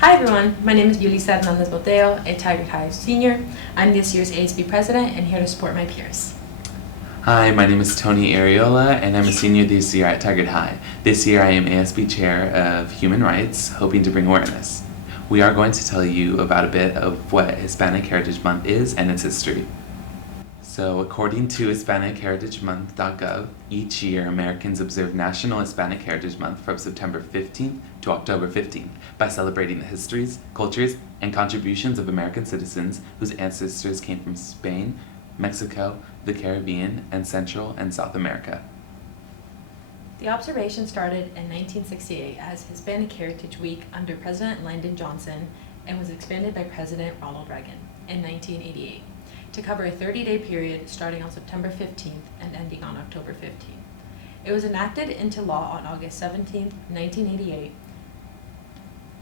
Hi everyone, my name is Yulisa Hernandez Boteo, a Tigard High senior. I'm this year's ASB president and here to support my peers. Hi, my name is Tony Ariola, and I'm a senior this year at Tigard High. This year I am ASB Chair of Human Rights, hoping to bring awareness. We are going to tell you about a bit of what Hispanic Heritage Month is and its history. So, according to HispanicHeritageMonth.gov, each year Americans observe National Hispanic Heritage Month from September 15th to October 15th by celebrating the histories, cultures, and contributions of American citizens whose ancestors came from Spain, Mexico, the Caribbean, and Central and South America. The observation started in 1968 as Hispanic Heritage Week under President Lyndon Johnson and was expanded by President Ronald Reagan in 1988 to cover a 30-day period starting on September 15th and ending on October 15th. It was enacted into law on August 17th, 1988.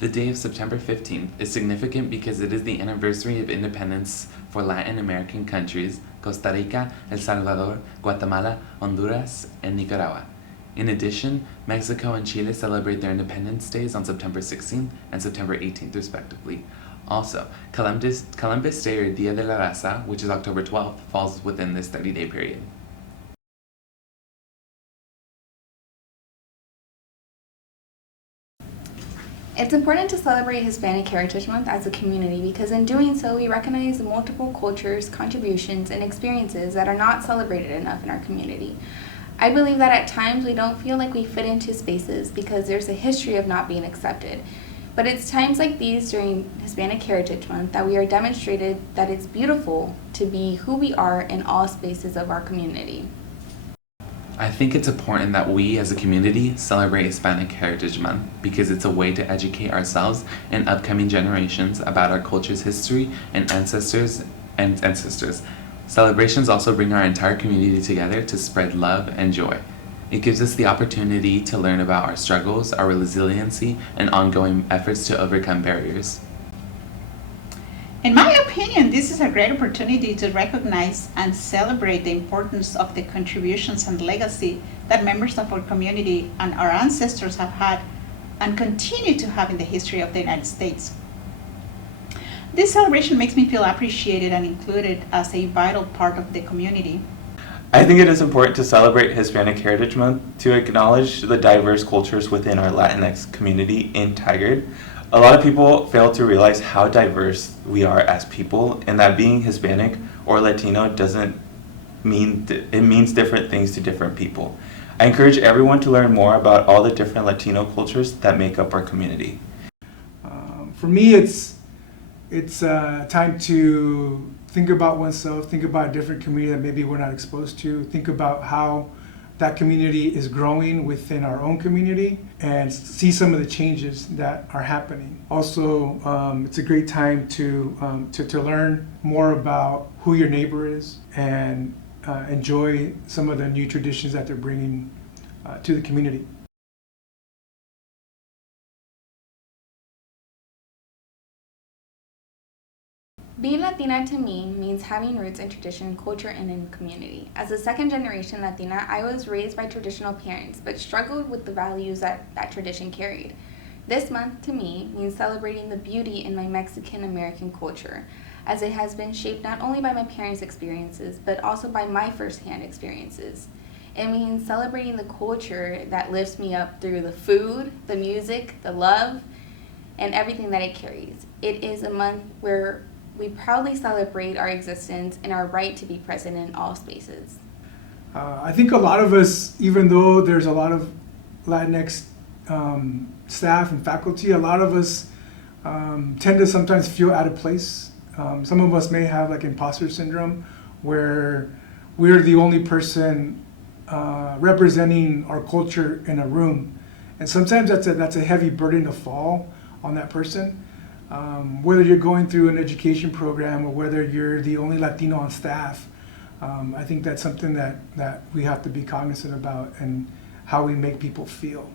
The day of September 15th is significant because it is the anniversary of independence for Latin American countries Costa Rica, El Salvador, Guatemala, Honduras, and Nicaragua. In addition, Mexico and Chile celebrate their independence days on September 16th and September 18th respectively. Also, Columbus Day or Dia de la Raza, which is October 12th, falls within this 30-day period. It's important to celebrate Hispanic Heritage Month as a community because in doing so, we recognize the multiple cultures, contributions, and experiences that are not celebrated enough in our community. I believe that at times we don't feel like we fit into spaces because there's a history of not being accepted. But it's times like these during Hispanic Heritage Month that we are demonstrated that it's beautiful to be who we are in all spaces of our community. I think it's important that we as a community celebrate Hispanic Heritage Month because it's a way to educate ourselves and upcoming generations about our culture's history and ancestors. Celebrations also bring our entire community together to spread love and joy. It gives us the opportunity to learn about our struggles, our resiliency, and ongoing efforts to overcome barriers. In my opinion, this is a great opportunity to recognize and celebrate the importance of the contributions and legacy that members of our community and our ancestors have had and continue to have in the history of the United States. This celebration makes me feel appreciated and included as a vital part of the community. I think it is important to celebrate Hispanic Heritage Month to acknowledge the diverse cultures within our Latinx community in Tigard. A lot of people fail to realize how diverse we are as people and that being Hispanic or Latino doesn't mean, it means different things to different people. I encourage everyone to learn more about all the different Latino cultures that make up our community. For me, it's time to think about oneself, think about a different community that maybe we're not exposed to, think about how that community is growing within our own community and see some of the changes that are happening. Also, it's a great time to learn more about who your neighbor is and enjoy some of the new traditions that they're bringing to the community. Being Latina to me means having roots in tradition, culture, and in community. As a second-generation Latina, I was raised by traditional parents, but struggled with the values that tradition carried. This month, to me, means celebrating the beauty in my Mexican-American culture, as it has been shaped not only by my parents' experiences, but also by my first-hand experiences. It means celebrating the culture that lifts me up through the food, the music, the love, and everything that it carries. It is a month where we proudly celebrate our existence and our right to be present in all spaces. I think a lot of us, even though there's a lot of Latinx staff and faculty, a lot of us tend to sometimes feel out of place. Some of us may have like imposter syndrome where we're the only person representing our culture in a room. And sometimes that's a heavy burden to fall on that person. Whether you're going through an education program or whether you're the only Latino on staff, I think that's something that we have to be cognizant about and how we make people feel.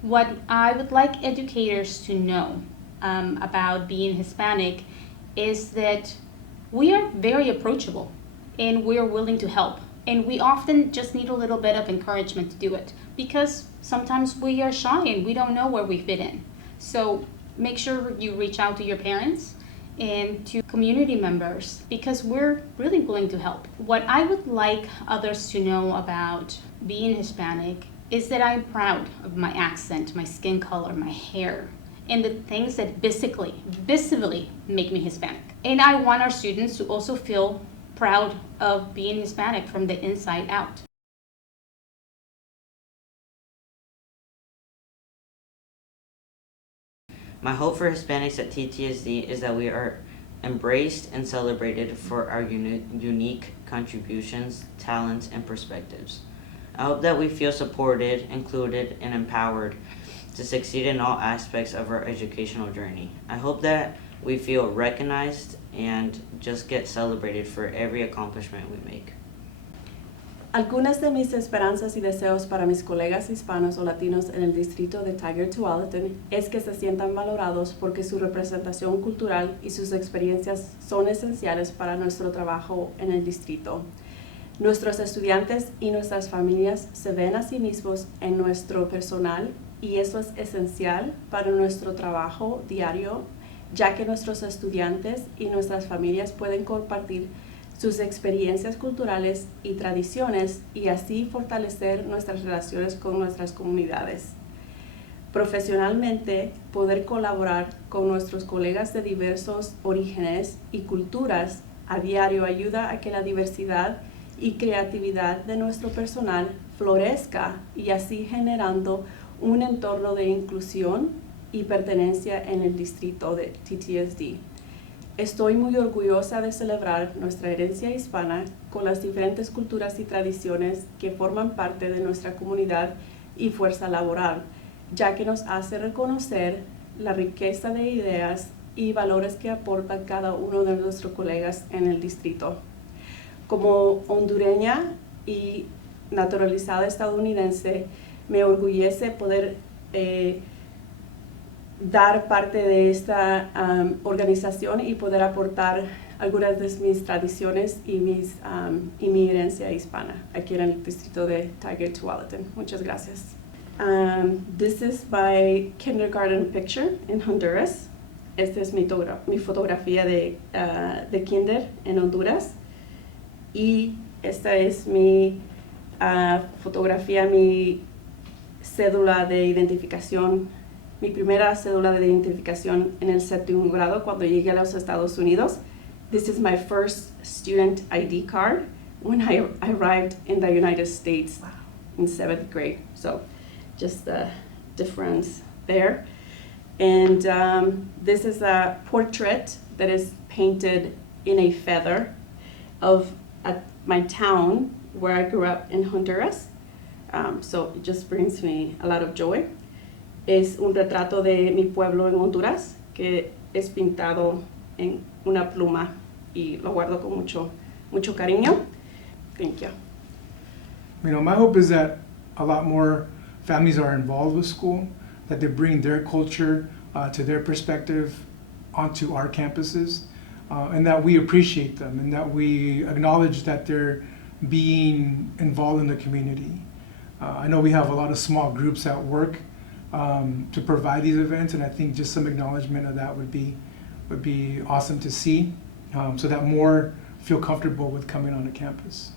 What I would like educators to know about being Hispanic is that we are very approachable and we are willing to help. And we often just need a little bit of encouragement to do it because sometimes we are shy and we don't know where we fit in. So make sure you reach out to your parents and to community members because we're really willing to help. What I would like others to know about being Hispanic is that I'm proud of my accent, my skin color, my hair, and the things that visibly make me Hispanic. And I want our students to also feel proud of being Hispanic from the inside out. My hope for Hispanics at TTSD is that we are embraced and celebrated for our unique contributions, talents, and perspectives. I hope that we feel supported, included, and empowered to succeed in all aspects of our educational journey. I hope that we feel recognized and just get celebrated for every accomplishment we make. Algunas de mis esperanzas y deseos para mis colegas hispanos o latinos en el distrito de Tigard Tualatin es que se sientan valorados porque su representación cultural y sus experiencias son esenciales para nuestro trabajo en el distrito. Nuestros estudiantes y nuestras familias se ven a sí mismos en nuestro personal y eso es esencial para nuestro trabajo diario, ya que nuestros estudiantes y nuestras familias pueden compartir sus experiencias culturales y tradiciones y así fortalecer nuestras relaciones con nuestras comunidades. Profesionalmente, poder colaborar con nuestros colegas de diversos orígenes y culturas a diario ayuda a que la diversidad y creatividad de nuestro personal florezca y así generando un entorno de inclusión y pertenencia en el distrito de TTSD. Estoy muy orgullosa de celebrar nuestra herencia hispana con las diferentes culturas y tradiciones que forman parte de nuestra comunidad y fuerza laboral, ya que nos hace reconocer la riqueza de ideas y valores que aporta cada uno de nuestros colegas en el distrito. Como hondureña y naturalizada estadounidense, me orgullece poder dar parte de esta organización y poder aportar algunas de mis tradiciones y mi herencia hispana aquí en el distrito de Tigard Tualatin. Muchas gracias. This is my kindergarten picture in Honduras. Esta es mi fotografía de kinder en Honduras. Y esta es mi fotografía, mi cédula de identificación, mi primera cédula de identificación en el 7º grado cuando llegué a los Estados Unidos. This is my first student ID card when I arrived in the United States in 7th grade. So just the difference there. And this is a portrait that is painted in a feather of my town where I grew up in Honduras. So it just brings me a lot of joy. Es un retrato de mi pueblo en Honduras que es pintado en una pluma y lo guardo con mucho cariño. Thank you. You know, my hope is that a lot more families are involved with school, that they bring their culture to their perspective onto our campuses, and that we appreciate them and that we acknowledge that they're being involved in the community. I know we have a lot of small groups at work to provide these events, and I think just some acknowledgement of that would be awesome to see, so that more feel comfortable with coming on the campus.